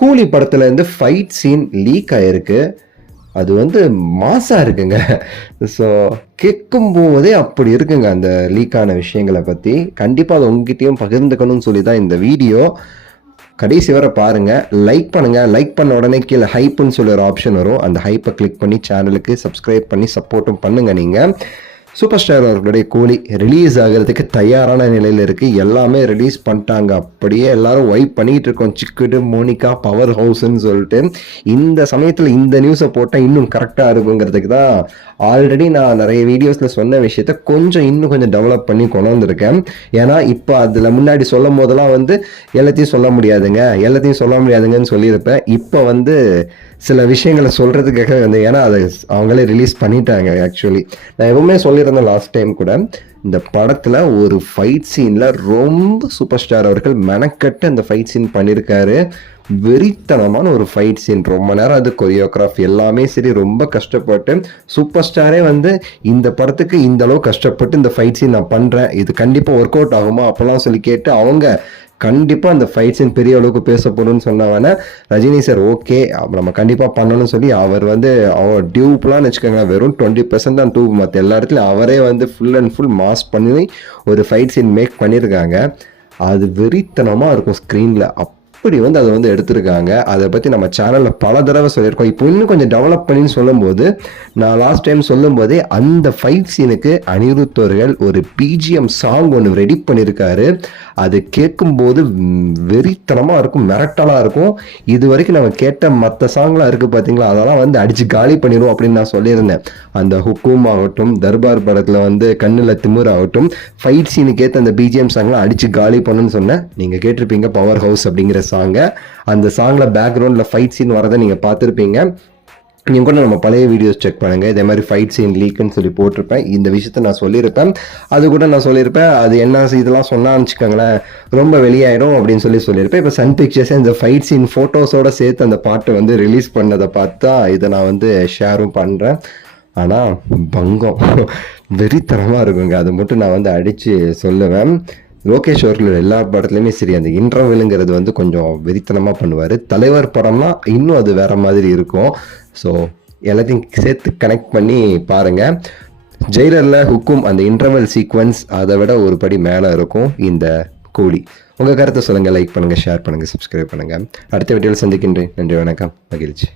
கூலி படத்துலேருந்து fight scene league ஆகிருக்கு. அது வந்து மாசாக இருக்குங்க. ஸோ கேட்கும் போதே அப்படி இருக்குங்க அந்த லீக்கான விஷயங்களை பற்றி. கண்டிப்பாக அதை உங்ககிட்டயும் பகிர்ந்துக்கணும்னு சொல்லி தான் இந்த வீடியோ. கடைசி வரை பாருங்கள், லைக் பண்ணுங்கள். லைக் பண்ண உடனே கீழே ஹைப்புன்னு சொல்லி ஒரு ஆப்ஷன் வரும். அந்த ஹைப்பை கிளிக் பண்ணி சேனலுக்கு சப்ஸ்கிரைப் பண்ணி சப்போர்ட்டும் பண்ணுங்கள். நீங்கள் சூப்பர் ஸ்டார் அவர்களுடைய கூலி ரிலீஸ் ஆகிறதுக்கு தயாரான நிலையில் இருக்குது. எல்லாமே ரிலீஸ் பண்ணிட்டாங்க. அப்படியே எல்லாரும் வைப் பண்ணிகிட்டு இருக்கோம். சிக்குடு, மோனிகா, பவர் ஹவுஸ்ன்னு சொல்லிட்டு. இந்த சமயத்தில் இந்த நியூஸை போட்டால் இன்னும் கரெக்டாக இருக்குங்கிறதுக்கு தான் ஆல்ரெடி நான் நிறைய வீடியோஸில் சொன்ன விஷயத்த இன்னும் கொஞ்சம் டெவலப் பண்ணி கொண்டு வந்திருக்கேன். ஏன்னா இப்போ அதில் முன்னாடி சொல்லும் போதெல்லாம் வந்து எல்லாத்தையும் சொல்ல முடியாதுங்கன்னு சொல்லியிருப்பேன். இப்போ வந்து சில விஷயங்களை சொல்கிறதுக்காக வந்து, ஏன்னா அதை அவங்களே ரிலீஸ் பண்ணிட்டாங்க. ஆக்சுவலி நான் எப்பவுமே சொல்லியிருந்தேன் லாஸ்ட் டைம் கூட, இந்த படத்தில் ஒரு ஃபைட் சீனில் ரொம்ப சூப்பர் ஸ்டார் அவர்கள் மெனக்கட்டு அந்த ஃபைட் சீன் பண்ணியிருக்காரு. வெறித்தனமான ஒரு ஃபைட் சீன். ரொம்ப நேரம் அது கொரியோகிராஃபி எல்லாமே சரி, ரொம்ப கஷ்டப்பட்டு சூப்பர் ஸ்டாரே வந்து இந்த படத்துக்கு இந்த அளவு கஷ்டப்பட்டு இந்த ஃபைட் சீன் நான் பண்ணுறேன், இது கண்டிப்பாக ஒர்க் அவுட் ஆகுமா அப்போல்லாம் சொல்லி கேட்டு அவங்க கண்டிப்பாக அந்த ஃபைட் சீன் பெரிய அளவுக்கு பேசப்படும்னு சொன்னவன ரஜினி சார் ஓகே நம்ம கண்டிப்பாக பண்ணணும்னு சொல்லி அவர் வந்து அவர் டியூப்லான்னு வச்சுக்கோங்களேன், வெறும் 20% தான் டியூப், மற்ற எல்லா இடத்துலையும் அவரே வந்து ஃபுல் அண்ட் ஃபுல் மாஸ் பண்ணி ஒரு ஃபைட் சீன் மேக் பண்ணியிருக்காங்க. அது வெறித்தனமாக இருக்கும் ஸ்க்ரீனில். அப்படி வந்து அதை வந்து எடுத்திருக்காங்க. அதை பற்றி நம்ம சேனலில் பல தடவை சொல்லியிருக்கோம். இப்போ இன்னும் கொஞ்சம் டெவலப் பண்ணி சொல்லும்போது, நான் லாஸ்ட் டைம் சொல்லும் போதே அந்த ஃபைட் சீனுக்கு அனிருத் அவர்கள் ஒரு பிஜிஎம் சாங் ஒன்று ரெடி பண்ணியிருக்காரு. அது கேட்கும்போது வெறித்தனமாக இருக்கும், மிரட்டலாக இருக்கும். இது வரைக்கும் நம்ம கேட்ட மற்ற சாங்லாம் இருக்குது பார்த்தீங்களா, அதெல்லாம் வந்து அடித்து காலி பண்ணிடுவோம் அப்படின்னு நான் சொல்லியிருந்தேன். அந்த ஹுக்கும் ஆகட்டும், தர்பார் படத்தில் வந்து கண்ணில் திமிர் ஆகட்டும், ஃபைட் சீனுக்கு ஏற்ற அந்த பிஜிஎம் சாங்லாம் அடித்து காலி பண்ணுன்னு சொன்னேன். நீங்கள் கேட்டிருப்பீங்க பவர் ஹவுஸ் அப்படிங்கிற சாங்கை. அந்த சாங்கில் பேக்ரவுண்டில் ஃபைட் சீன் வரதை நீங்கள் பார்த்துருப்பீங்க. நீங்கள் கூட நம்ம பழைய வீடியோஸ் செக் பண்ணுங்கள். இதே மாதிரி ஃபைட் சீன் லீக்குன்னு சொல்லி போட்டிருப்பேன். இந்த விஷயத்த நான் சொல்லியிருப்பேன். அது கூட நான் சொல்லியிருப்பேன், அது என்ன இதெல்லாம் சொன்னான்னு வச்சுக்கோங்களேன் ரொம்ப வெளியாயிடும் அப்படின்னு சொல்லியிருப்பேன். இப்போ சன் பிக்சர்ஸே இந்த ஃபைட் சீன் ஃபோட்டோஸோடு சேர்த்து அந்த பாட்டை வந்து ரிலீஸ் பண்ணதை பார்த்தா இதை நான் வந்து ஷேரும் பண்ணுறேன். ஆனால் பங்கம் வெறித்தனமாக இருக்குங்க. அது மட்டும் நான் வந்து அடித்து சொல்லுவேன். லோகேஷ் அவர்கள் எல்லா படத்துலையுமே சரி, அந்த இன்டர்வெலுங்கிறது வந்து கொஞ்சம் வெறித்தனமாக பண்ணுவார். தலைவர் படம்னா இன்னும் அது வேற மாதிரி இருக்கும். ஸோ எல்லாத்தையும் சேர்த்து கனெக்ட் பண்ணி பாருங்கள். ஜெயிலரில் ஹுக்கும் அந்த இன்டர்வெல் சீக்வன்ஸ் அதை விட ஒரு படி மேலே இருக்கும் இந்த கூலி. உங்கள் கருத்தை சொல்லுங்கள், லைக் பண்ணுங்கள், ஷேர் பண்ணுங்கள், சப்ஸ்கிரைப் பண்ணுங்கள். அடுத்த வீடியோவில் சந்திக்கின்றேன். நன்றி, வணக்கம், மகிழ்ச்சி.